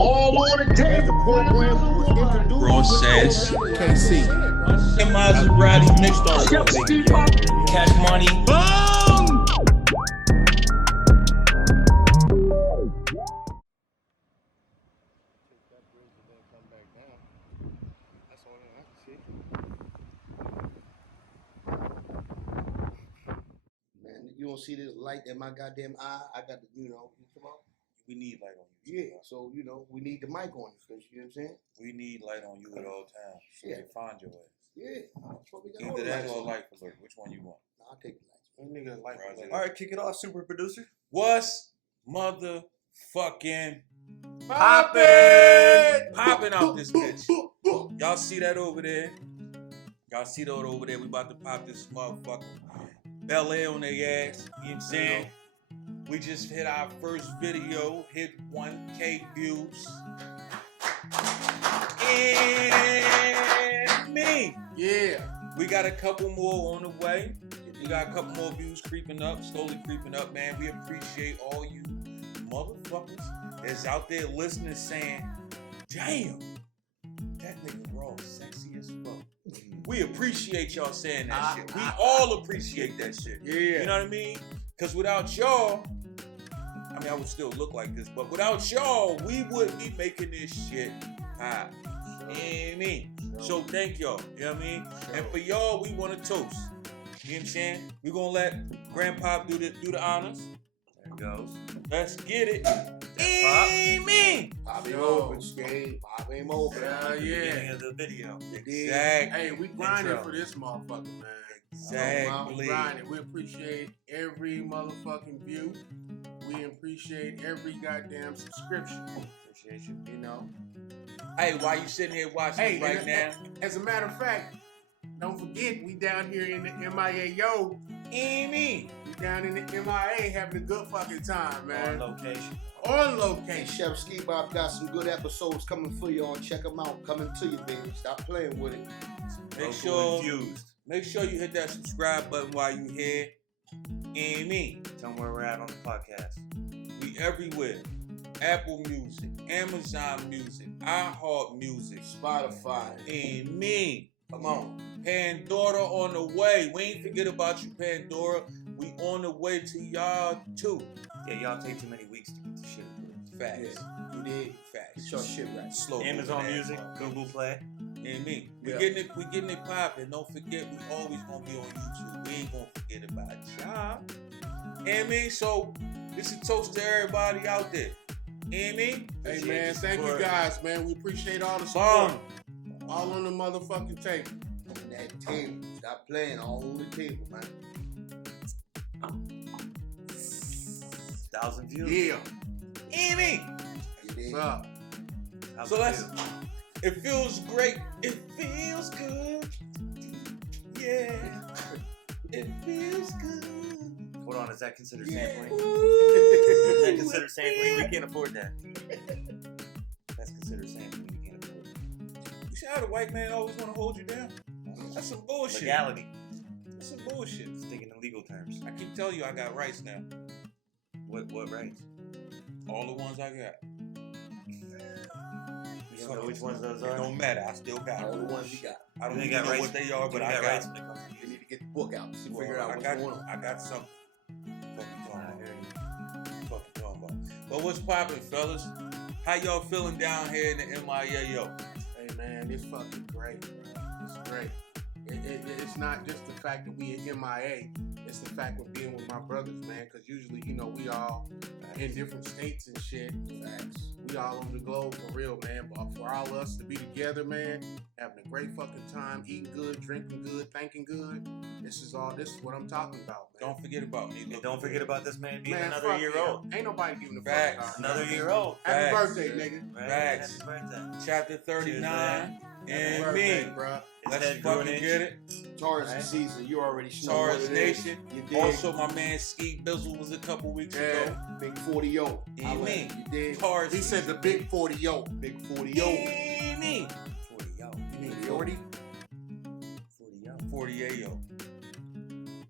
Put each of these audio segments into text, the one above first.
All on the table. The program was introduced. Rawasas. KC. And Maserati mixed on Cash Money. Boom! Man, you don't see this light in my goddamn eye. I got the, you come on. We need light on you. Yeah, so we need the mic on you, you know what I'm saying? We need light on you at all times. So Yeah. they find your ass. Yeah, that's what we got. Either that or a life alert. Which one you want? Nah, I'll take the lights. Nigga, life alert. All right, kick it off, super producer. What's motherfucking Poppin'! popping out this bitch? Y'all see that over there? Y'all see that over there? We about to pop this motherfucker. Bel Air on their ass. You know what I'm saying? We just hit our first video, hit 1K views. And me. Yeah. We got a couple more on the way. We got a couple more views creeping up, slowly creeping up, man. We appreciate all you motherfuckers that's out there listening saying, damn, that nigga raw sexy as fuck. We appreciate y'all saying that shit. We all appreciate that shit. Yeah. You know what I mean? Because without y'all, I mean, I would still look like this, but without y'all, we wouldn't be making this shit hot. You know what I mean? So thank y'all. You know what I mean? And for y'all, we want to toast. You know what I'm saying? We're going to let Grandpa do the honors. There it goes. Let's get it. Amen. Pop him open, Skate. Pop him open. Beginning of the video. Exactly. Hey, we grinding Intro. for this motherfucker, man. We Exactly. grinding. We appreciate every motherfucking view. We appreciate every goddamn subscription. Appreciate you. You know? Hey, why you sitting here watching Hey, right now? As a matter of fact, don't forget, we down here in the MIA, yo. Amy. We down in the MIA having a good fucking time, man. On location. On Hey, location. Chef Ski Bob got some good episodes coming for y'all. Check them out. Coming to you, baby. Stop playing with it. Make sure you hit that subscribe button while you here. Amy. Tell them where we're at on the podcast. We everywhere. Apple Music, Amazon Music, iHeart Music, Spotify. and me. Come on. Pandora on the way. We ain't forget about you, Pandora. We on the way to y'all too. Yeah, y'all take too many weeks to get the shit approved. Facts. You did. Facts. Get your shit right. Slow. Amazon moving Music, ass. Google Play. And me. We Yeah. getting it popping. Don't forget, we always gonna be on YouTube. We ain't gonna forget about y'all. And me, so this is toast to everybody out there. And me. Hey, man, thank you guys, man. We appreciate all the Bomb. support. All on the motherfucking table. On that table. Stop playing all on the table, man. 1,000 views. Yeah. And me. You did. What's up? How's So it let's. feel? It feels great. It feels good. Yeah. It feels good. Hold on, is that considered Yeah. sampling? Is that considered sampling? We can't afford that. That's considered sampling. We can't afford it. You see how the white man always want to hold you down? That's some bullshit. Legality. That's some bullshit. Thinking in legal terms. I keep telling you I got rights now. What rights? All the ones I got. You don't know which ones those It are? don't matter. I still got All the them. ones you got. I don't You even got know rights. what they are, but You I got rights them. when it comes to You music. need to get the book out. See, Well, figure out I what's got, going on. I got something. Fuck you I talking hear you. about. Fuck you talking about. But what's poppin', fellas? How y'all feeling down here in the MIA, yo? Hey, man, it's fucking great, bro. It's great. It's not just the fact that we in MIA. It's the fact of being with my brothers, man. Because usually, we all in different states and shit. Facts. We all over the globe for real, man. But for all us to be together, man, having a great fucking time, eating good, drinking good, thinking good. This is what I'm talking about, man. Don't forget about me. And don't forget about this man being Man, another fuck year yeah. old. Ain't nobody giving a Facts. fuck. Another year old. Happy Facts. birthday, nigga. Right? Facts. Happy birthday. Chapter 39. Happy And birthday, me. bro. His Let's head grew an fucking inch. get it. Taurus Right. season. You already know Taurus what it is. Nation. You did. Also, my man Ski Bizzle was a couple weeks Yeah. ago. Big 40-0. Amen. You did. Taurus. He said the big 40-yo. Big 40-0. Amen. 40 yo. You mean 40? 40 yo. 48 yo.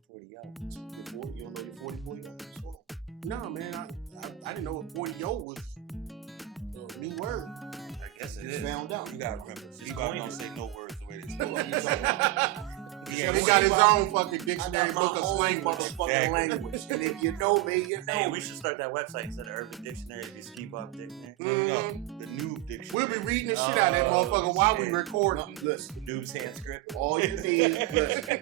40 yo. Big 40. You don't know your 40-40? What's going on? No, man. I didn't know what 40-yo was. New word. I guess it Just is. found out. You gotta remember, Just Steve coined don't it. say no words the way they spoke. He got his own fucking I dictionary got my book of own slang words. motherfucking Exactly. language. And if you know me, you know Hey, me. we should start that website instead of Urban Dictionary, the Ski Bop Dictionary. No, the new dictionary. We'll be reading the shit out of that Oh, motherfucker while we shit. record. No, listen, Noob Sanskrit. all you need, listen,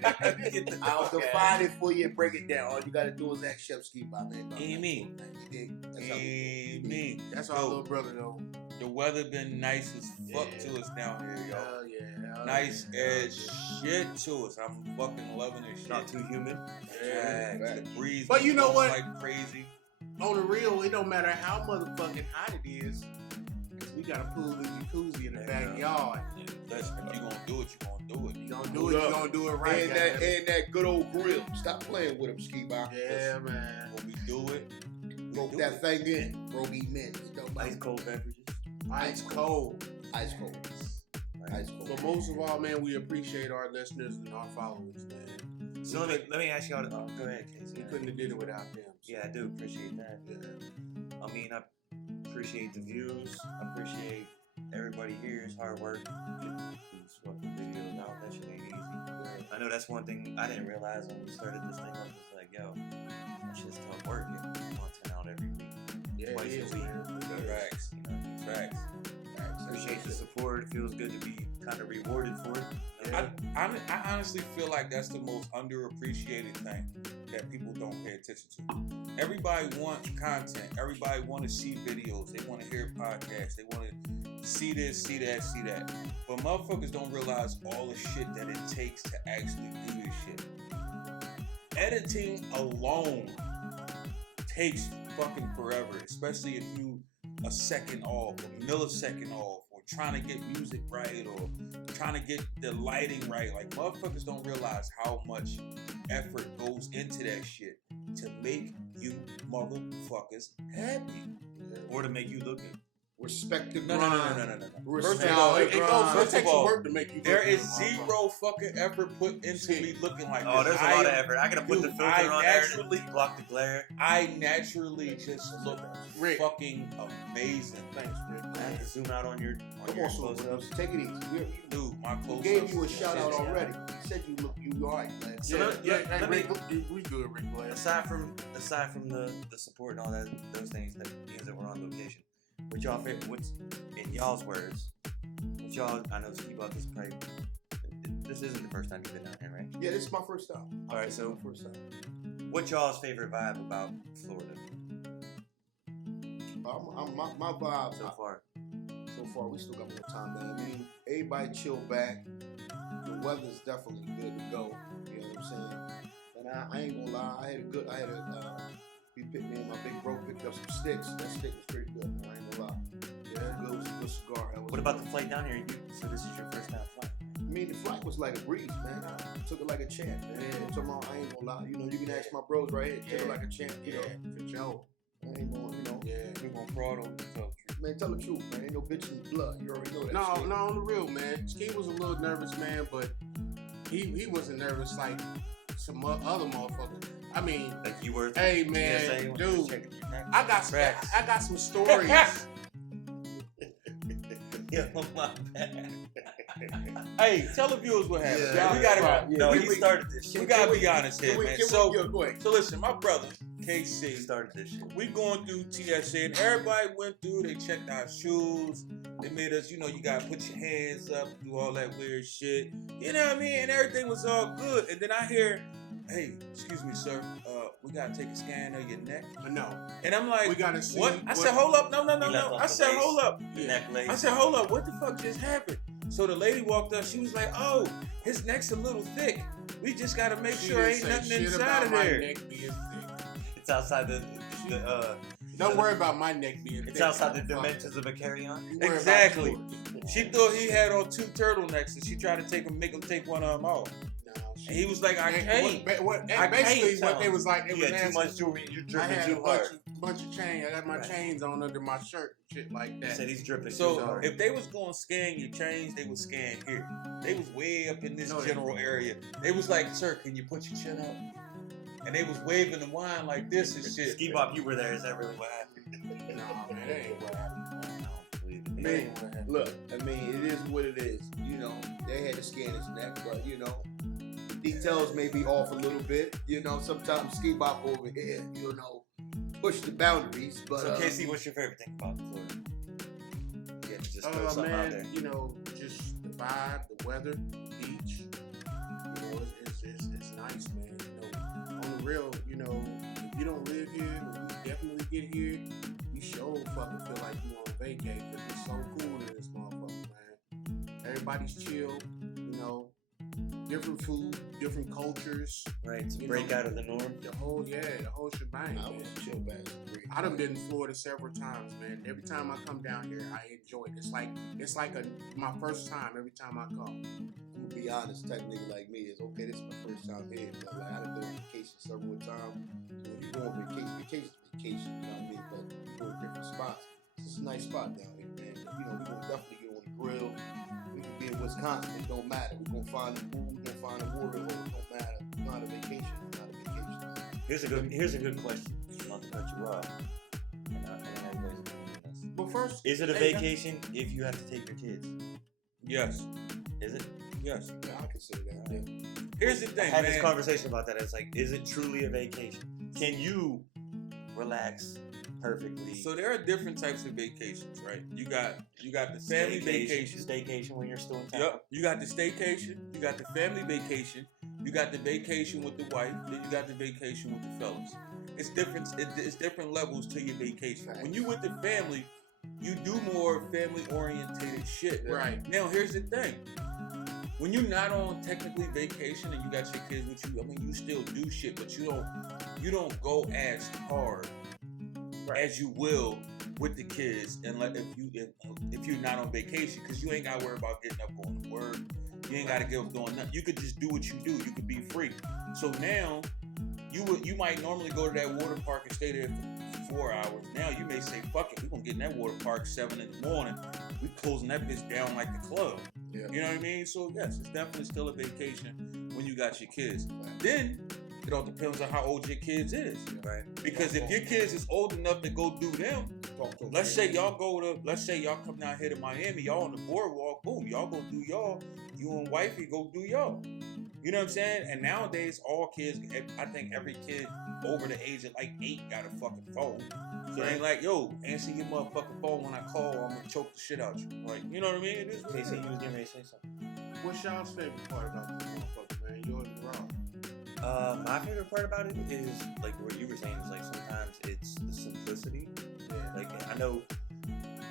Get the I'll fuck out. define it for you and break it down. All you gotta do is ask Chef Ski Bob, man. about that. Amen. You dig? That's how we do it. Amen. That's our Yo, little brother though. The weather been nice as fuck Yeah. to us down here, yo. Hell yeah. Nice as shit to us. I'm fucking loving this shit. Not too humid. Yeah. Facts. The breeze But you know blowing what? like crazy. On the real, it don't matter how motherfucking hot it is, because we got a pool and jacuzzi in the Yeah. backyard. Listen, if you gonna do it, you gonna do it. You gonna do it, you gonna do it right. And goddamn it. that good old grill. Stop playing with him, Ski Bob. Yeah, man. When we do it, we Broke do that it. thing in. Broke him in. You know, Ice cold beverages. Ice cold. Ice cold. Ice cold. But most of all, man, we appreciate our listeners and our followers, man. So let me ask y'all. Oh, go ahead, Casey. We couldn't have did it without them. So. Yeah, I do appreciate that. Yeah. I mean, I appreciate the views. I appreciate everybody here's hard work. Get these fucking videos out. That shit ain't easy. I know that's one thing I didn't realize when we started this thing. I was just like, yo, that shit's tough work. Getting content out every week. Yeah, Twice it a is, week. man. Facts. You know, Facts. appreciate the support. It feels good to be kind of rewarded for it. Yeah. I honestly feel like that's the most underappreciated thing that people don't pay attention to. Everybody wants content. Everybody want to see videos. They want to hear podcasts. They want to see this, see that, see that. But motherfuckers don't realize all the shit that it takes to actually do this shit. Editing alone takes fucking forever, especially if you a second off, a millisecond off, or trying to get music right, or trying to get the lighting right. Like, motherfuckers don't realize how much effort goes into that shit to make you motherfuckers happy. Or to make you look good. Respect the No. grind. First of Now, all, it first takes of all, some work to make you. there look is good, motherfucker. zero fucking effort put into me looking like Oh, this. there's a lot of effort. I gotta put the Dude, filter I on there naturally- to block the glare. I naturally just look Rick. fucking amazing. Thanks, Rick. I have to zoom out on your Come your on, close Slow. ups. Take it easy. Dude, my We close gave you a shout out already. You said you alright, man. So Yeah, let- yeah, let- hey, let Rick, me- we good, Rick. Blair. Aside from the support and all that, those things that means that we're on location. What y'all favorite? What's in y'all's words? What y'all? I know Ski Bop is probably. This isn't the first time you've been down here, right? Yeah, this is my first time. All right, so First time. what's y'all's favorite vibe about Florida My vibe so far? so far, we still got more time, man. I mean, everybody chill back. The weather's definitely good to go. You know what I'm saying? And I ain't gonna lie, he picked me and my big bro picked up some sticks. That stick was pretty good, man. I ain't gonna lie. Yeah, good. It was a good cigar. That was What about the flight down here? So this is your first time flying? I mean, the flight was like a breeze, man. I took it like a champ. Man. Tomorrow, I ain't gonna lie. You know, you can ask my bros right here. Took it like a champ. You know, for Joe. I ain't gonna, you know. Yeah. We're gonna fraud on yourself. Man, tell the truth, man. Ain't no bitch in the blood. You already know that. No, shit. no, on the real, man. Ski was a little nervous, man, but he wasn't nervous like some other motherfuckers. I mean, Like you were? hey, man, TSA when you was dude, checking your neck? I got some stories. Yeah, my bad. Hey, tell the viewers what happened. Yeah. We gotta Right, yeah. No, we, he we, started this shit. we gotta be honest here, man. So go ahead. listen, my brother He KC, started this shit. we going through TSA, and everybody went through. They checked our shoes. They made us, you know, you gotta put your hands up, do all that weird shit. You know what I mean? And everything was all good. And then I hear, hey, excuse me, sir, we gotta take a scan of your neck. No, And I'm like, we gotta see. what? I said, hold up, no. He left off I the said, lace. hold up. The neck lace. I said, hold up, what the fuck just happened? So the lady walked up, she was like, oh, his neck's a little thick. We just gotta make She sure didn't ain't say nothing shit inside about of my there. neck being thick. It's outside the Don't worry about my neck being thick. It's outside the motherfucker. dimensions of a carry-on. You worry about Exactly. yours. She thought he had on 2 turtlenecks, and she tried to make him take one of them off. No, she- And he was like, I And can't. what, I basically, can't what tell they was like, they You was got too asking. much jewelry. You're I dripping had a too hard. bunch of chains. I got my Right. chains on under my shirt, shit like He that. said he's dripping too So hard. if they was going to scan your chains, they would scan here. They was way up in this No, they general wouldn't. area. They was like, sir, can you put your chin up? And they was waving the wine like this and shit. Ski Bop, you were there. Is that really what happened? No, man, that ain't what happened. No, please. mean, look, I mean, it is what it is. You know, they had to scan his neck, but you know, details may be off a little bit. You know, sometimes ski bop over here, you know, push the boundaries. But So, Casey, what's your favorite thing about Florida? Yeah, just throw something out there. man, you know, just the vibe, the weather, the beach. You know, it's nice, man. You know, on the real, you know, if you don't live here, when you definitely get here, you sure fucking feel like you on vacay because it's so cool in this motherfucker, man. Everybody's chill, you know, different food, different cultures. Right, to you break know, out of the norm. The whole shebang, I man. was chill back. I done been in Florida several times, man. Every time I come down here, I enjoy it. It's like my first time every time I come. I'm gonna be honest, type nigga like me is okay. This is my first time here, but like I done been on vacation several times. So when you go on vacation, vacation, you know what I mean? But you go to different spots. This is a nice spot down here, man. You know, we gonna definitely get on the grill. We can be in Wisconsin. It don't matter. We gonna find the food. We gonna find the water. It don't matter. It's not a vacation. It's not a vacation. Here's a good question. Not to cut you off. And everybody's doing this. But first, Is it a vacation if you have to take your kids? Yes. Is it? Yes. Yeah, I consider that. Yeah. Here's the I thing, had man. this conversation about that. It's like, is it truly a vacation? Can you relax perfectly? So there are different types of vacations, right? You got the family vacation. Staycation when you're still in town. Yep. You got the staycation. You got the family vacation. You got the vacation with the wife. Then you got the vacation with the fellas. It's different. It's different levels to your vacation. When you with the family, you do more family orientated shit. Right. Now here's the thing. When you're not on technically vacation and you got your kids with you, I mean you still do shit, but you don't go as hard as you will with the kids, and like if you're not on vacation, because you ain't got to worry about getting up going to work. You ain't got to get up doing nothing. You could just do what you do. You could be free. So now you might normally go to that water park and stay there for 4 hours. Now you may say, fuck it, we're gonna get in that water park 7 in the morning. We closing that bitch down like the club. Yeah. You know what I mean? So yes, it's definitely still a vacation when you got your kids. Then it all depends on how old your kids is. Right. Because if your kids is old enough to go do them, let's say y'all come down here to Miami, y'all on the boardwalk, boom, y'all go do y'all. You and wifey go do y'all. You know what I'm saying? And nowadays, all kids, I think every kid over the age of like 8 got a fucking phone. So it ain't like, yo, answer your motherfucking phone when I call, or I'm gonna choke the shit out you. Like, you know what I mean? It is what it Casey, is. you was getting ready to say something. What's y'all's favorite part about this motherfucker, man? Yours and Rob. My favorite part about it is like what you were saying is like sometimes it's the simplicity. Yeah. Like I know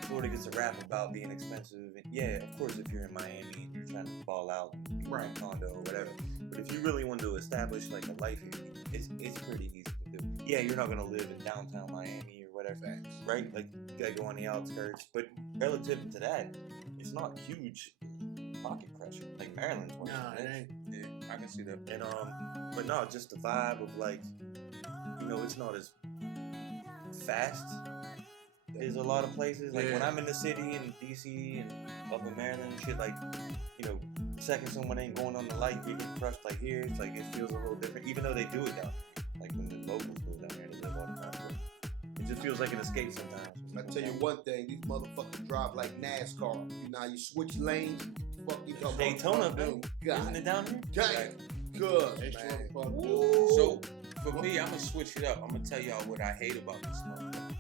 Florida gets a rap about being expensive, and yeah, of course if you're in Miami and you're trying to ball out, you Right. want a condo or whatever. But if you really want to establish like a life here, it's pretty easy to do. Yeah, you're not gonna live in downtown Miami or whatever, Facts. right? Like you gotta go on the outskirts. But relative to that, it's not huge pocket pressure. Like Maryland's one. Nah, it ain't. Yeah, I can see that. And but no, just the vibe of like, you know, it's not as fast as a lot of places. Like when I'm in the city in DC and up in Maryland and shit, like, you know, the second someone ain't going on the light, you get crushed. Like here, it's like it feels a little different, even though they do it down here. Like when the locals go down here, they live all the time. But it just feels like an escape sometimes. I tell you one thing, these motherfuckers drive like NASCAR. You know, you switch lanes. Fuck you talking Daytona, about? bro. God, Isn't it down here? damn, good, They man. sure fuck do. Ooh. So for me, I'm gonna switch it up. I'm gonna tell y'all what I hate about this motherfucker.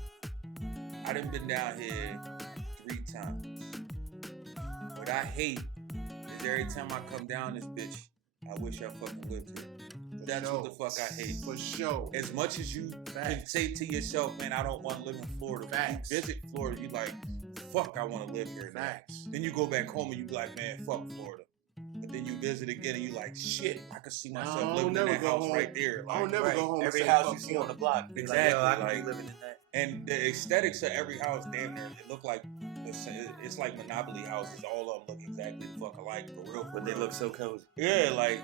I done been down here 3 times. What I hate is every time I come down this bitch, I wish I fucking lived here. That's what the fuck I hate. For sure. As much as you can Facts. say to yourself, man, I don't want to live in Florida. When Facts. you visit Florida, you like, fuck, I want to live here now. Facts. Then you go back home and you be like, man, fuck Florida. But then you visit again and you like, shit, I could see myself I don't living in never that go house home. right there. I don't Like, never go home. Every and say, house fuck you see on the Florida. block. You're Exactly, Like, yo, I like- can be living in that. and the aesthetics of every house, damn near, it look like it's like Monopoly houses. All of them look exactly the fuck alike, for real. But they look so cozy. Yeah, like,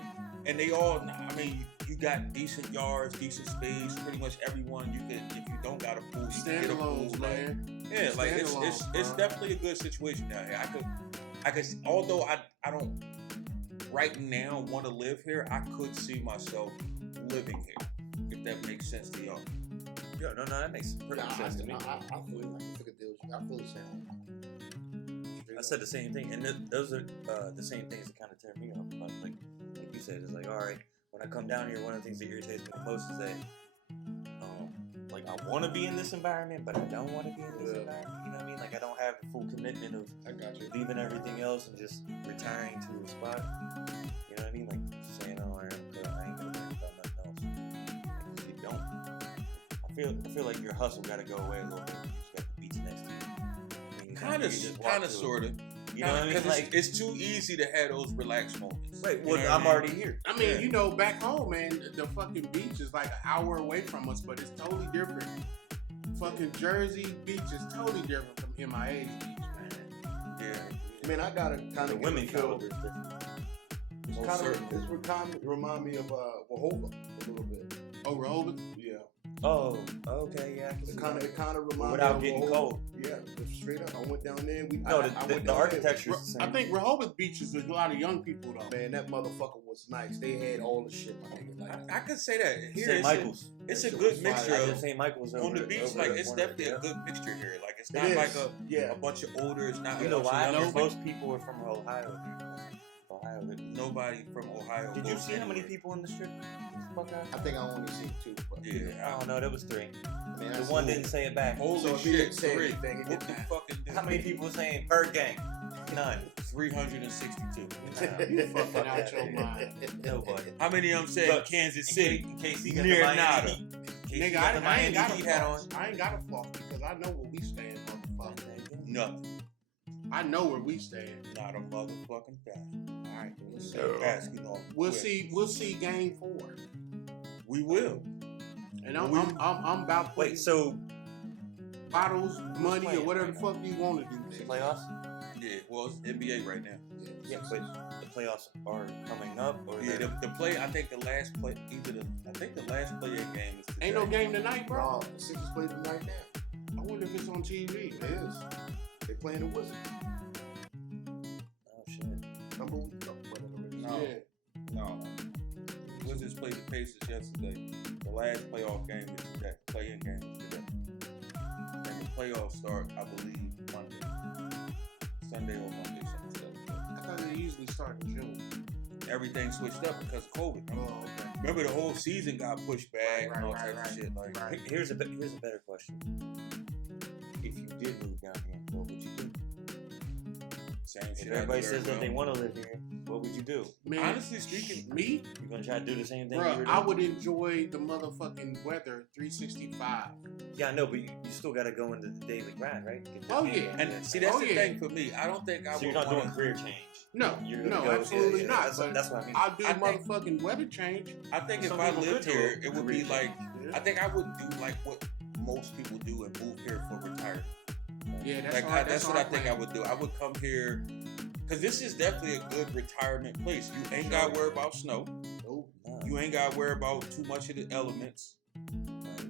and they all. I mean, you got decent yards, decent space. Pretty much everyone you can. If you don't got a pool, you can get a pool. Standalones, Like, man. yeah, like it's Standalones, bro. definitely a good situation down here. I could. Although I don't right now want to live here, I could see myself living here. If that makes sense to y'all. Yo, no, that makes perfect Nah, sense to me. I feel like I took a deal. I fully sound. said the same thing, and those are the same things that kind of turn me off. Like you said, it's like, all right, when I come down here, one of the things that irritates me the most is that, like, I want to be in this environment, but I don't want to be in this environment. You know what I mean? Like, I don't have the full commitment of I got you. leaving everything else and just retiring to a spot. You know what I mean? Like saying, "Oh, I ain't gonna worry about nothing else." Like, you don't. I feel like your hustle got to go away a little bit. You just got the beach next to you. I mean, Kind of, sort of. You know what I mean? Because Like, it's too easy to have those relaxed moments. right. You Well, know what I'm I mean? already here. I mean, you know, back home, man, the fucking beach is like an hour away from us, but it's totally different. Fucking Jersey beach is totally different from MIA's beach, man. Yeah. I mean, I gotta kind The of women feel. caliber is different. This would kind of remind me of Wahova a little bit. Oh, Rehoboth? Yeah. Oh, okay, yeah. I can see It that. kind of reminds Without me of getting Wahova. cold. Yeah, just straight up. I went down there. And No, I the went down there. architecture is the same. I think Rehoboth Beach is a lot of young people, though. Man, that motherfucker was nice. They had all the shit, my nigga. Like, I could say that. Here St. it's Michael's. It's That a shit good was fire. mixture I of just St. Michael's on the beach. Like it's definitely a good mixture here. Like it's not It like is. Yeah. a bunch of older. It's not. You a know bunch of why? young- Because most people are from Ohio. Nobody from Ohio. Did you goes see how many anywhere. people in the strip? I think I only seen two. But, Yeah. I don't know. There was three. I mean, The that's one cool. didn't say it back. Holy So if he shit! didn't say Three. anything, it What didn't the fucking? How many people saying Bird Gang? None. 362. You fucking out your mind. Nobody. How many of them said Look, Kansas City? In case he got Near the Miami nada. Heat. In case he Nigga, got the I Miami ain't got Heat a hat on. floss. I ain't got a floss because I know where we stand, motherfucker. Nothing. I know where we stand. Not a motherfucking thing. All right, we'll see. Asking all. We'll see. We'll see. Game 4, We will. and I'm about Wait, so bottles, money, or playing whatever right the fuck you want to do. nigga. playoffs? Yeah. Well, it's NBA right now. Yeah, but the playoffs are coming up, or Yeah. they're- The play. I think the last play. I think the last play-in game is today. Ain't no game tonight, bro. Bro, the Sixers play tonight now. I wonder if it's on TV. It is. They playing the Wizards. oh shit. Remember we talked about it already. No. Yeah. No. Wizards played the Pacers yesterday. The last playoff game is today. Play-in game is today. And the playoffs start, I believe, Monday. Sunday or Monday, something like that. I thought they usually start in June. Everything switched up because of COVID. Oh, okay. Remember, the whole season got pushed back and all types of shit. Like, right. Here's a better question. If you did move down here, what would you do? same If shit. everybody I do says that they everywhere. want to live here, what would you do? Man, Honestly speaking, me, You gonna try to do the same thing? you bro, were I doing? would enjoy the motherfucking weather 365. Yeah, I know, but you still got to go into the daily grind, right? Get the Oh, pay yeah. and see, that's Oh, the yeah. thing for me. I don't think I So would you're not wanna, doing career change. No, You're gonna no, go- absolutely not. That's, But that's what I mean. I'll do I think- motherfucking weather change. I think Some if I people lived could do here, a it would be career like, Yeah, I think I would do like what most people do and move here for retirement. yeah that's Like, all. that's what I think I would do. I would come here, because this is definitely a good retirement place. You ain't got to worry about snow. Nope. No. You ain't got to worry about too much of the elements.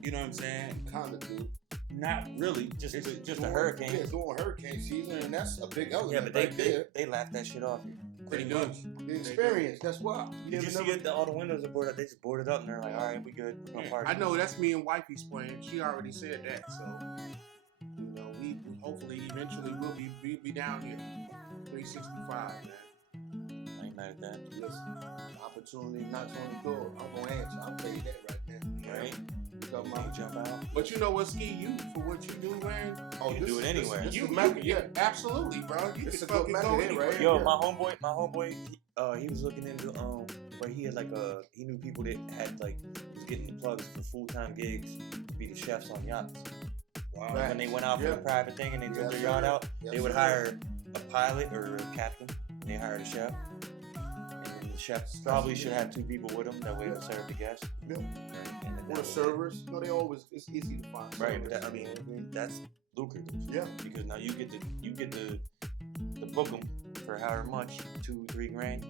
You know what I'm saying? Kind of do. Not really. Just It's a During- hurricane. Yeah, it's during hurricane season, and that's a big element Yeah, but right there. they laughed that shit off here. pretty They much. The experience, that's why. Did you see it? All the windows are boarded up. They just boarded up and they're like, all right, we good. We're gonna Yeah. party. I know that's me and wifey's plan. She already said that, so you know we hopefully eventually will be down here 365, man. I ain't mad at that. Listen, opportunity knocks on the door. I'm gonna answer. I'll tell you that right now. Right? You talking You about? jump out. But you know what, Ski, you for what you do, man. Oh, You can do it anywhere. This You, is a method, yeah, absolutely, bro. You It's can a good fucking method go here, anywhere. right? Yo, Yeah. my homeboy, he was looking into where he had he knew people that had was getting the plugs for full-time gigs to be the chefs on yachts. Wow. Right. When they went out for Yeah. the private thing and they took Yes, their sir. yacht out, Yes, they would sir. hire a pilot or a captain. And they hired a chef, and then the chef probably should have two people with him that way to serve the guests. Yeah. Right? And then Or that the way- servers. No, they always. It's easy to find. Right, servers, but that, I mean, you know what I mean? that's lucrative. Yeah. Because now you get to book them for however much, $2-3 grand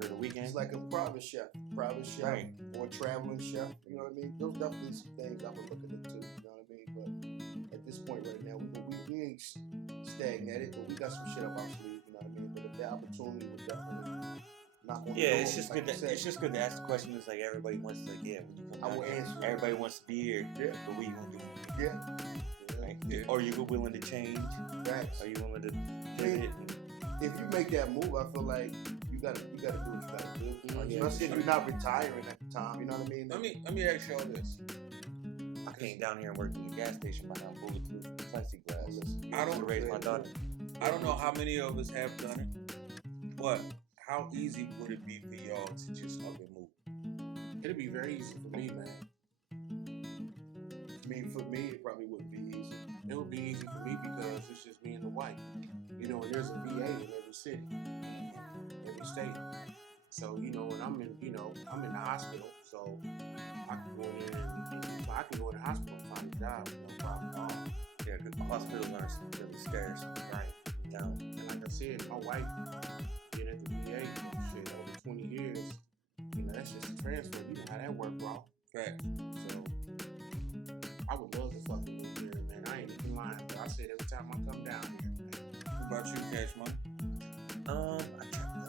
for the weekend. It's like a private chef, Right. or a traveling chef. You know what I mean? Those definitely some things I would look into. You know what I mean? But at this point right now, we ain't stagnated, but we got some shit up our sleeve. You know what I mean? But if that opportunity would definitely knock on the Yeah, door, it's just like good. you said. It's just good to ask the question. It's like everybody wants to, when you come I down will here, answer it. everybody wants to be here. Yeah. But what you gonna do? Yeah. Right? Yeah. Are you willing to change? Thanks. Are you willing to pivot? And if you make that move, I feel like you gotta do what you gotta do. Mhm. Especially if you're not retiring at the time. You know what I mean? Let me ask y'all this. I came down here and worked in the gas station behind bulletproof plexiglass. I don't to raise my daughter. I don't know how many of us have done it, but how easy would it be for y'all to just up and move? It'd be very easy for me, man. I mean, for me, it probably wouldn't be easy. It would be easy for me because it's just me and the wife. You know, and there's a VA in every city, every state. So, you know, and I'm in the hospital, so I can go in there and I can go in the hospital and find a job with no problem at all. Yeah, good hospitals aren't really scarce. Right. Down. And like I said, my wife been at the VA for shit over 20 years. You know, that's just a transfer. You know how that work, bro. Fact. So I would love to fucking move here, man. I ain't even lying, but I said every time I come down here, man. What about you, Cash Money?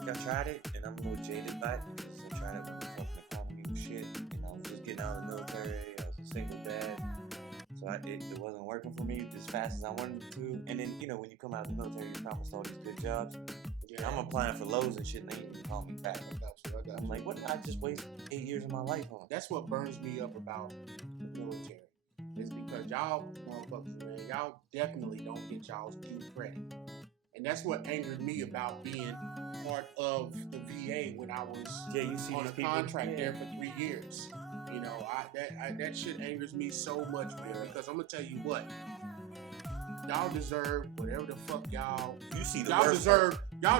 I tried it, and I'm a little jaded by it because I tried it when the fucking economy was shit. And I was just getting out of the military. I was a single dad. So it wasn't working for me as fast as I wanted it to. And then, you know, when you come out of the military, you're promised all these good jobs. Yeah. I'm applying for lows and shit, and they ain't even calling me back. I got you. I'm like, what did I just waste 8 years of my life on? That's what burns me up about the military. Is because y'all motherfuckers, man, y'all definitely don't get y'all's due credit. And that's what angered me about being part of the VA when I was You see on these a people, contract there for 3 years. You know, that shit angers me so much, man, because I'm gonna tell you what, y'all deserve whatever the fuck y'all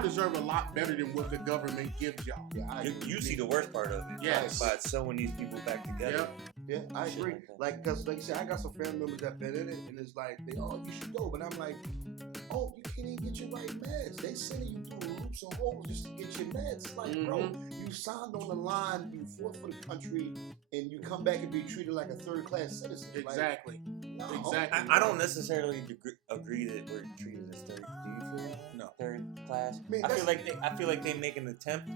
deserve a lot better than what the government gives y'all. Yeah, You see the worst part of it. Yes. By sewing these people back together. Yep. Yeah, I Shit agree. like that. Like, cause like I said, I got some family members that been in it, and it's like, you should go, but I'm like, oh, you can't even get your right meds. They sending you through loops and holes just to get your meds. It's like, bro, you signed on the line, you fought for the country, and you come back and be treated like a third-class citizen. Exactly. Like, no. Exactly. I don't necessarily agree that we're treated as third. Do you feel that? No. Third class. I mean, I feel like they make an attempt,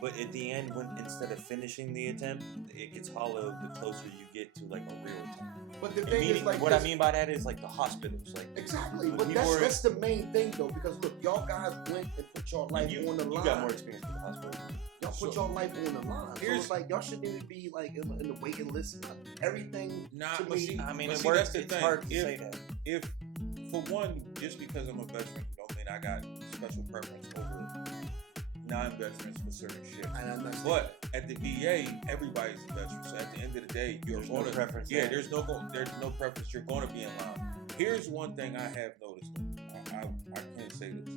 but at the end, when instead of finishing the attempt, it gets hollowed the closer you get to like a real attempt. But the And thing is, meaning, like, what I mean by that is like the hospitals, like exactly. when But people were- that's the main thing, though, because look, y'all guys went and put your life you, on the line. you got more experience with the hospital. Y'all put So- your life on the line. So Here's- it's like y'all shouldn't even be like in the waiting list. Everything. Nah, to but me, see, I mean, but it see, works. that's the It's thing. hard to say that. If, for one, just because I'm a veteran, don't mean I got special preference over non-veterans for certain shit. And I'm not saying- But at the VA, everybody's a veteran. So at the end of the day, you're There's going no to preference. Yeah, there. there's no preference. You're going to be in line. Here's one thing I have noticed. I can't say this.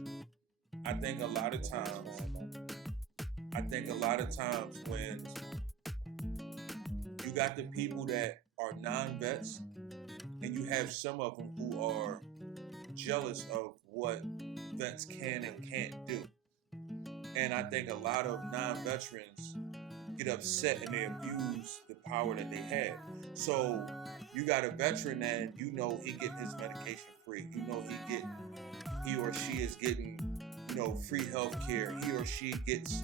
I think a lot of times when you got the people that are non-vets, and you have some of them who are jealous of what vets can and can't do. And I think a lot of non-veterans get upset and they abuse the power that they have. So you got a veteran and you know he getting his medication free. You know he or she is getting, free health care. He or she gets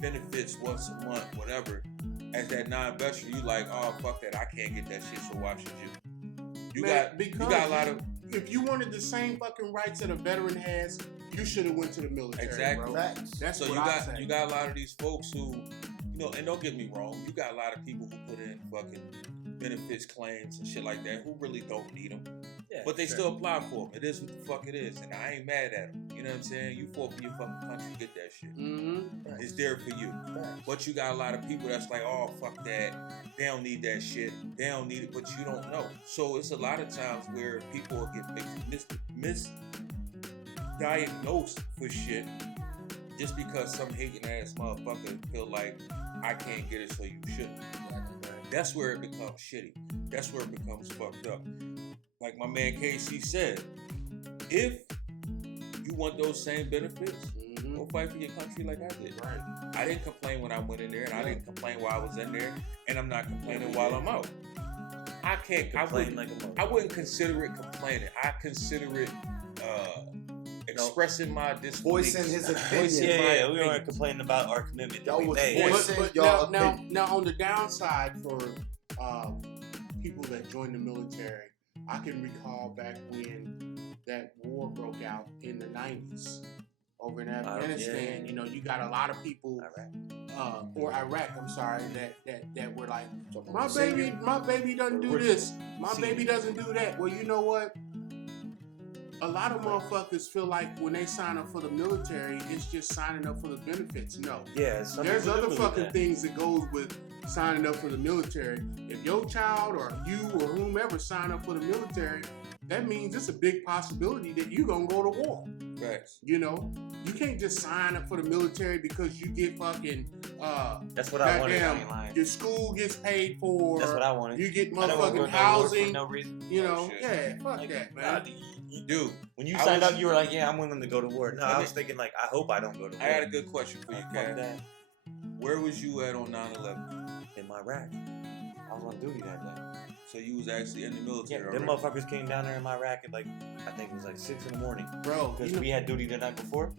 benefits once a month, whatever. As that non-veteran, you like, oh, fuck that. I can't get that shit, so why should you? You got a lot of... If you wanted the same fucking rights that a veteran has, you should have went to the military. Exactly. Bro. Facts. That's So what I say. you got a lot of these folks who, and don't get me wrong, you got a lot of people who put in fucking benefits claims and shit like that who really don't need them, Yeah, but they sure. still apply for them. It is what the fuck it is, and I ain't mad at them. You know what I'm saying? You fought for your fucking country, get that shit. Mm-hmm. It's there for you. Facts. But you got a lot of people that's like, oh, fuck that. They don't need that shit. They don't need it, but you don't know. So it's a lot of times where people get misdiagnosed for shit just because some hating ass motherfucker feel like I can't get it, so you shouldn't. That's where it becomes shitty. That's where it becomes fucked up. Like my man KC said, if you want those same benefits, go fight for your country like I did. Right. I didn't complain when I went in there, and I didn't complain while I was in there, and I'm not complaining while I'm out. I Complain like a mother. I wouldn't consider it complaining. I consider it expressing my disbelief. Voicing his Voicing opinion. my Yeah, we opinion. weren't complaining about our commitment that Y'all we was made. voicing But y'all now, opinion. now, on the downside for people that joined the military, I can recall back when that war broke out in the 90s. over in Afghanistan. yeah. You know, you got a lot of people, or Iraq. I'm sorry, that were like, my baby doesn't do this, my baby doesn't do that. Well, you know what? A lot of motherfuckers feel like when they sign up for the military, it's just signing up for the benefits. No. Yeah, There's other fucking things that goes with signing up for the military. If your child or you or whomever sign up for the military, that means it's a big possibility that you're gonna go to war. Right. You know? You can't just sign up for the military because you get fucking that's what I wanted. I ain't lying. your school gets paid for. That's what I wanted. You get I don't wanna go motherfucking to war housing. for no reason. You know, shit. yeah, fuck Like, that, man. You do. When you signed up, you were like, "Yeah, I'm willing to go to war." No, I was thinking like, I hope I don't go to war. I got a good question for you, Fuck Cat. that. Where was you at on 9/11? In my rack, I was on duty that day. So you was actually in the military Yeah, them already. motherfuckers came down there in my rack at like, I think it was like 6 in the morning. Bro, Because we had duty the night before.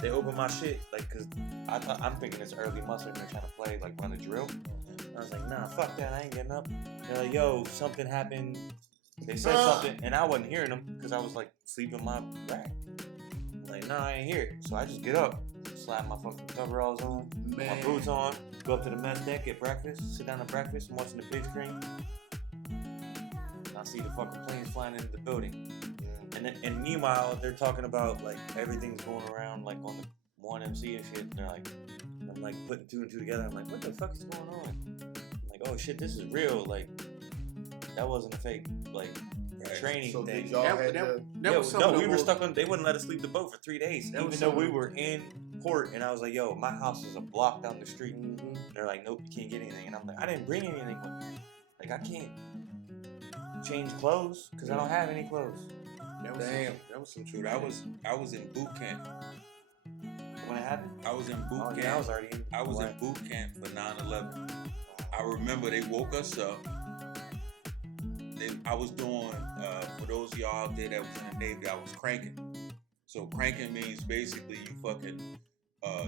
They opened my shit, like, because I'm thinking it's early muscle and they're trying to play, like, run a drill. And I was like, nah, fuck that, I ain't getting up. They're like, yo, something happened. They said something, and I wasn't hearing them because I was, like, sleeping in my rack. I'm like, nah, I ain't hear it. So I just get up, slap my fucking coveralls on, man. my boots on, go up to the mess deck, get breakfast, sit down at breakfast, I'm watching the big screen. I see the fucking planes flying into the building. And meanwhile, they're talking about like everything's going around like on the 1MC and shit. And they're like, I'm like putting 2 and 2 together. I'm like, what the fuck is going on? I'm like, oh shit, this is real. Like, that wasn't a fake like training So thing. did y'all had to... We were stuck on. They wouldn't let us leave the boat for 3 days, even though we were in port. And I was like, yo, my house is a block down the street. And they're like, nope, you can't get anything. And I'm like, I didn't bring anything with me. Like, I can't change clothes because I don't have any clothes. Damn. That was some true. Dude, I was in boot camp. When it happened? I was in boot camp. Yeah, I was already in. I was in boot camp for 9/11. I remember they woke us up. I was doing, for those of y'all out there that was in the Navy, I was cranking. So cranking means basically you fucking,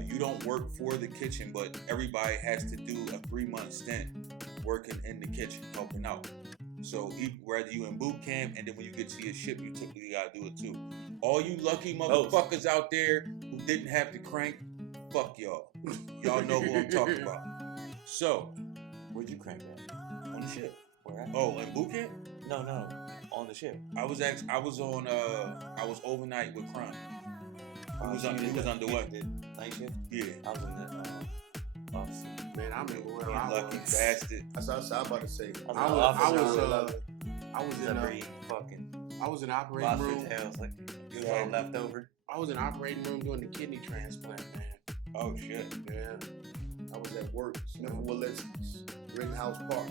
you don't work for the kitchen, but everybody has to do a 3-month stint working in the kitchen, helping out. So whether you in boot camp and then when you get to your ship, you typically gotta do it too. All you lucky motherfuckers out there who didn't have to crank, fuck y'all. Y'all know who I'm talking about. So, Where'd you crank that? on the ship. Where at? Oh, in boot camp? No, on the ship. I was overnight with Crime. He was underway. Night shift? Yeah. I was in the office. Man, I remember where You I lucky was. bastard. That's what I was about to say. I was in operating Lobster room. tails, like it was all left over. I was in operating room doing the kidney transplant, man. Oh shit. Yeah. I was at work, Smith & Willis's, Rittenhouse Park.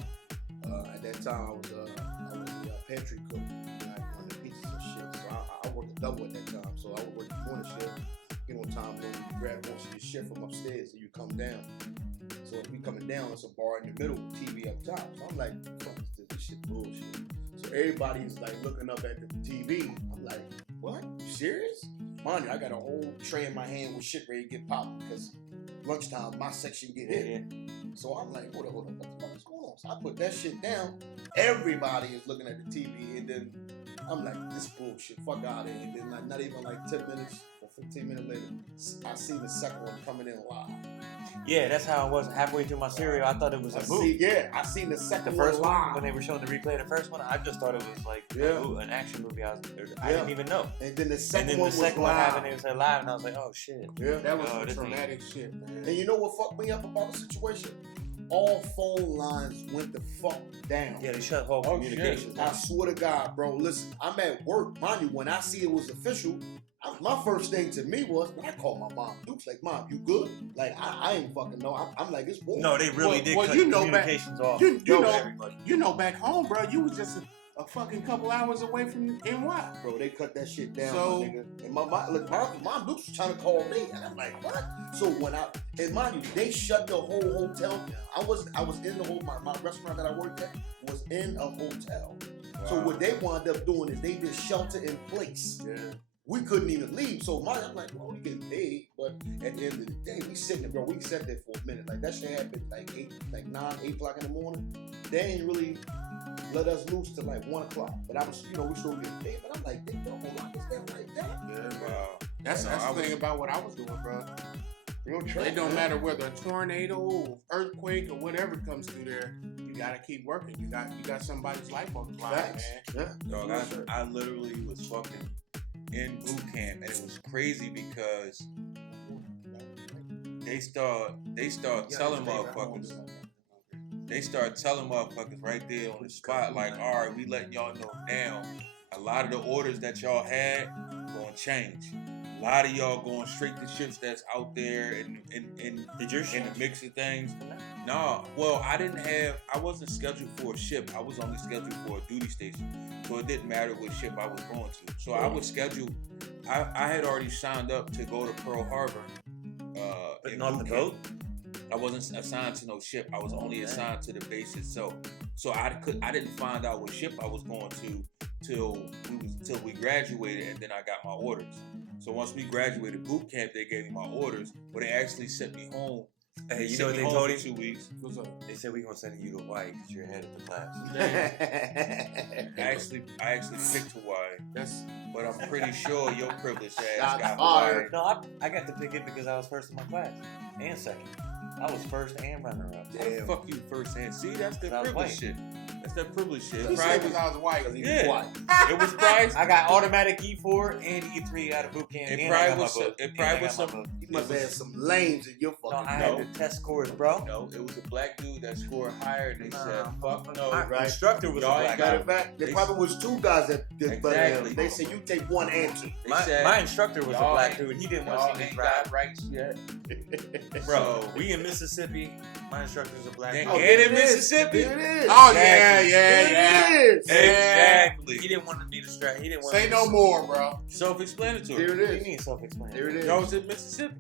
At that time, I was the pantry cook, like on the pizzas and shit. So I worked a double at that time. So I would work the morning shift. You know, time when you grab most of your shit from upstairs and you come down. So if we coming down, it's a bar in the middle, TV up top. So I'm like, fuck this shit bullshit. So everybody's like looking up at the TV. I'm like, what? You serious? Mind you, I got a whole tray in my hand with shit ready to get popped because lunchtime, my section get hit. So I'm like, hold on, what the fuck is going on? So I put that shit down. Everybody is looking at the TV, and then I'm like, this bullshit, fuck out of here. And then like not even like 10 minutes or 15 minutes later, I see the second one coming in live. Yeah, that's how it was. Halfway through my cereal, I thought it was a movie. I seen the second The first one one, live. when they were showing the replay of the first one, I just thought it was like an action movie. I didn't even know. And then the second And then one the was second one live. happened, they said live, and I was like, oh shit. Yeah. That was Oh, some this traumatic shit, man. And you know what fucked me up about the situation? All phone lines went the fuck down. Yeah, they shut whole communications I down. swear to God, bro. Listen, I'm at work. Mind you, when I see it was official, my first thing to me was, when I called my mom, Duke's like, Mom, you good? Like, I ain't fucking know. I'm like, it's bull. No, they really did cut you know communications off. You know, everybody. you know, back home, bro, you was just a fucking couple hours away from NY. Bro, they cut that shit down, So- my nigga. And my mom Duke's was trying to call me, and I'm like, what? So and mind you, they shut the whole hotel down. I was in the whole, my restaurant that I worked at was in a hotel. Wow. So what they wound up doing is they did shelter in place. Yeah. We couldn't even leave. So I'm like, well, we getting paid, but at the end of the day, we sitting there, bro. We sat there for a minute. Like that shit happened like 8 o'clock in the morning. They ain't really let us loose till like 1 o'clock. But I was, we still getting paid. But I'm like, they don't lock us down like that. Yeah, Wow. That's the thing about what I was doing, bro. It don't matter whether a tornado, earthquake, or whatever comes through there. You gotta keep working. You got somebody's life on the line, man. Yeah. Dog, I literally was fucking in boot camp, and it was crazy because they start telling motherfuckers. They start telling motherfuckers right there on the spot, like, all right, we letting y'all know now. A lot of the orders that y'all had gonna change. A lot of y'all going straight to ships that's out there and Did your in the mix of things. No, well, I wasn't scheduled for a ship. I was only scheduled for a duty station. So it didn't matter what ship I was going to. So I was scheduled, I had already signed up to go to Pearl Harbor. But not the boat? I wasn't assigned to no ship. I was only assigned to the base itself. So I didn't find out what ship I was going to till we graduated, and then I got my orders. So once we graduated boot camp, they gave me my orders, but they actually sent me home. Hey, you know what they told you? 2 weeks. What's up? They said we're gonna send you to Hawaii because you're ahead of the class. I actually picked Hawaii, but I'm pretty sure your privileged ass Shots got fired. Hawaii. No, I got to pick it because I was first in my class and second. I was first and runner up. How the fuck you first hand? See, that's the I was privilege white. shit. That's that privilege shit. He said Private, I was white. yeah. It was price. I got automatic E4 and E3 out of boot camp. It and probably I got was my book. it And probably I was got my some. book. You must have had some lanes in your No, fucking I had the test scores, bro. No, it was a black dude that scored higher, and they said, "Fuck no." My right. instructor was a Y'all black ain't guy. Matter of fact, there probably was two guys that Exactly. They said you take one and two. They My said, instructor was a y'all black ain't- dude. He didn't y'all want to see me ain't drive. got rights yet. Bro, we in Mississippi. My instructor's a black And dude. in Mississippi. There it is. Oh Exactly. yeah. There it is. Exactly. He didn't want to be distracted. He didn't want Say to no more, bro. Self-explanatory. There What do it you is. mean self-explanatory? There it is. Y'all was in Mississippi.